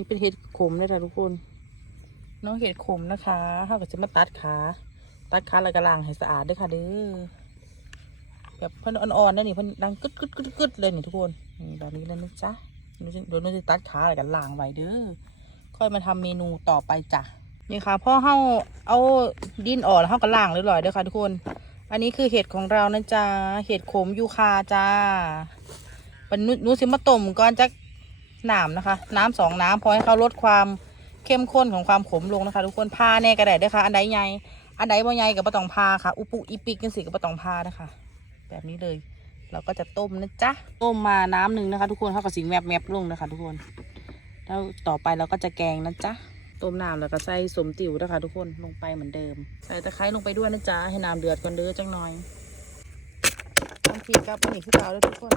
นี่เป็นเห็ดขมเลยค่ะทุกคน น้องเห็ดขมนะคะเขาก็จะมาตัดขา ตัดขาแล้วก็ล้างให้สะอาดด้วยค่ะเด้อแบบพิ่นอ่อนๆนะนี่พิ่นดังกึดกึดกึดกึดเลยนี่ทุกคนนี่แบบนี้เลยนะจ๊ะนูจะเดี๋ยวหนูจะตัดขาแล้วก็ล้างไว้เด้อค่อยมาทำเมนูต่อไปจ้ะนี่ค่ะพ่อเฮาเอาดินอ่อกแล้วเฮาก็ล้างเรียบร้อยเด้อค่ะทุกคน อันนี้คือเห็ดของเรานะจ๊ะเห็ดขมยูคาจ้าเป็นนุหนูสิมาต้มก่อนจ น้ำนะคะ น้ำสองน้ำพอให้เขาลดความเข้มข้นของความขมลงนะคะ ทุกคนพาแน่กระแดดด้วยค่ะ อันใดใหญ่อันใดบ่ใหญ่กับปะตองพาค่ะ อุปุอีปิกกันสิกับปะตองพานะคะ แบบนี้เลย เราก็จะต้มนะจ๊ะต้มมาน้ำหนึ่งนะคะ ทุกคนเข้าก็สิงแมบแมบลงนะคะ ทุกคนแล้วต่อไปเราก็จะแกงนะจ๊ะต้มน้ำแล้วก็ใส่สมติ๋วนะคะ ทุกคนลงไปเหมือนเดิม ใส่ตะไคร้ลงไปด้วยนะจ๊ะให้น้ำเดือดก่อนเด้อจังหน่อยต้องพริกกับอันนี้คือเก่าแล้วยทุกคน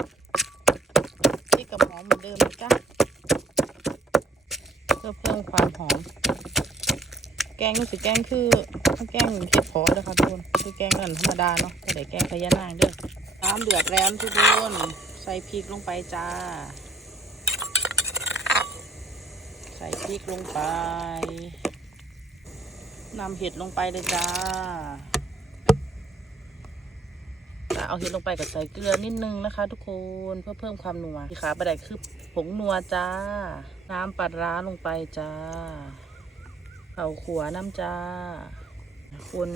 พริกกับหอมเหมือนเดิมนะจ๊ะเพื่อเพิ่มความ หอม แกงก็คือแกงคือแกงเห็ดเพาะนะคะทุกคนคือแกงกันธรรมดาเนาะแต่ได้แกงพญานางเด้อน้ำเดือดแล้วทุกคนใส่พริกลงไปจ้า ใส่พริกลงไปนำเห็ดลงไปเลยจ้า เอาเห็ดลงไปกับใส่เกลือนิดนึงนะคะ ทุกคนเพื่อเพิ่มความนัวที่ขาประเดคือผงนัวจ้า น้ำปลาร้าลงไปจ้าเขาขัวน้ำจ้า คน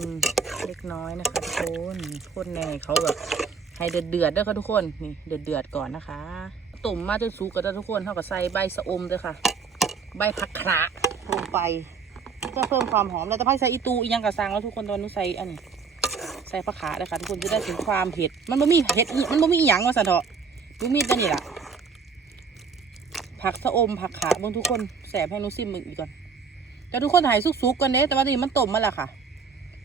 เล็กน้อยนะคะทุกคนคนแน่เขาแบบให้เดือดเดือดด้วยค่ะทุกคนนี่เดือดเดือดก่อนนะคะ ตุ่มมาจนสุกกันแล้วทุกคนเท่ากับใส่ใบสะอมด้วยค่ะ ใบผักขระลงไปเพื่อเพิ่มความหอมแล้วแต่พักใส่อีตูอียังกระซังแล้วทุกคนตอนนี้ใส่อันนี้ ใส่ผักขาเลยค่ะทุกคนจะได้ถึงความเผ็ด มันไม่มีเผ็ดมันไม่มีอหย่างว่าสันเถอะดูมีดตัวนี่แหละผักสะอมผักขาบางทุกคนแสบให้นูซิมมึงอีกก่อนแต่ทุกคนถ่ายสุกๆกันเนี้แต่ว่านี่มันต้มมาแล้วค่ะ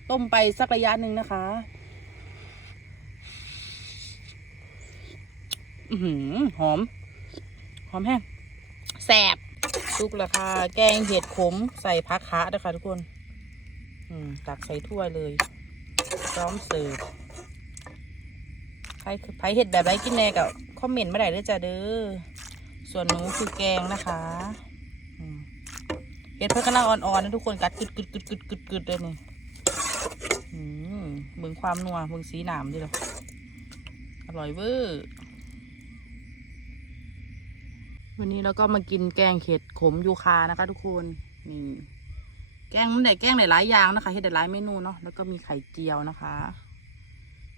ต้มไปสักระยะหนึ่งนะคะ อืหือหอม หอมแห้งแสบซุปราคาแกงเห็ดขมใส่ผักคะนะคะทุกคน อืมตักใส่ถ้วยเลย ร้อมเสิร์ฟใครใครเห็ดแบบไรกินแน่กับคอมเมนต์มาได้เลยจ้ะเด้อ ส่วนหนูคือแกงนะคะเห็ดเพื่อกำลังอ่อนๆนะทุกคนกัดกึดกึดกึดกึดกึดกึดเลยนี่อืมมึงความนัวมึงสีหนามดิหรออร่อยเวอร์วันนี้เราก็มากินแกงเห็ดขมยูคานะคะทุกคน นี่ แกงมันได้แกงหลายๆอย่างนะคะเห็ดหลายเมนูเนาะแล้วก็มีไข่เจียวนะคะ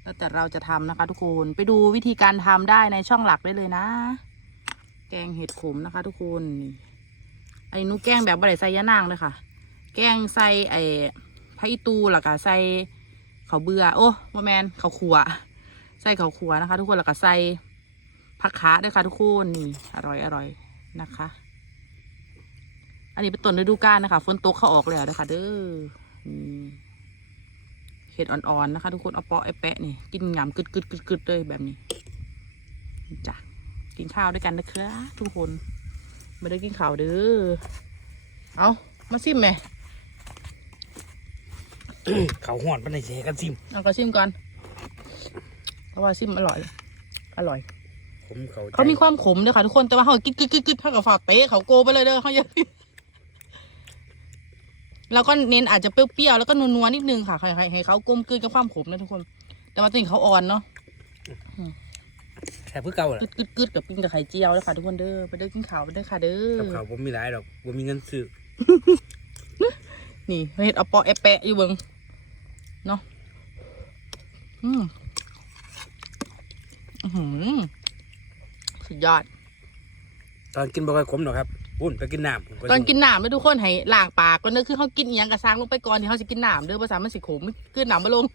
แล้วแต่เราจะทำนะคะ ทุกคนไปดูวิธีการทำได้ในช่องหลักได้เลยนะ แกงเห็ดขมนะคะ ทุกคนนี่ไอ้นุแกงแบบบะไรใส่ยะนางเลยค่ะ แกงใส่ไอ้พะอิตูหลักกะใส่เขาวเบื่อโอ้ว่าแมนเขาวขัวใส่เขาวขัวนะคะ ทุกคนหลักกะใส่ผักขาด้วยค่ะ ทุกคนนี่อร่อยอร่อยนะคะ อันนี้เป็นต้นฤดูกาลนะคะฝนตกเขาออกแล้วนะคะเด้อนี่เห็ดอ่อนๆนะคะ ทุกคนเอาเปาะไอ้แปะนี่กินหยำกึดกึดกึดกึดเลยแบบนี้จ้ะกินข้าวด้วยกันนะครับทุกคนไม่ได้กินข้าวเด้อเอามาซิมไหมเขาหอนปันในเสกันซิมเอาก็ซิมก่อนเพราะว่าซิมอร่อย อร่อยผมเขาใจเขามีความขมด้วยค่ะทุกคนแต่ว่าเขากึดกึดกึดกึดเท่ากับฝากเตะเขาโกไปเลยเด้อเขาเยอะ เราก็เน้นอาจจะเปรี้ยวๆแล้วก็นัวๆนิดนึงค่ะให้ให้ให้เขากลมกลืนกับความขมนะทุกคน แต่ว่าตัวนี้เขาอ่อนเนาะแค่เพื่อเก่าเหรอกึดกึดกึดกับปิ้งกับไข่เจียวแล้วค่ะทุกคนเด้อไปเด้อกินข้าวไปเด้อค่ะเด้อกับเขาผมมีหลายดอกผมมีเงินซื้อนี่เฮ็ดเอาเปาะแอะแปะอยู่เบิงเนาะอืมอื้อหือสุดยอด ตอนกินบ่ค่อยขมหรอกครับ ปุ่นไปกินน้ำผมตอนกินหนามเลยทุกคนให้ล้างปากก่อนเด้อคือเขากินอหยังกระซังลงไปก่อนที่เขาจะกินหนามเด้อภาษามันสิขมขึ้นหนามมาลง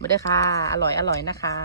มาเด้อค่ะ อร่อยอร่อยนะคะ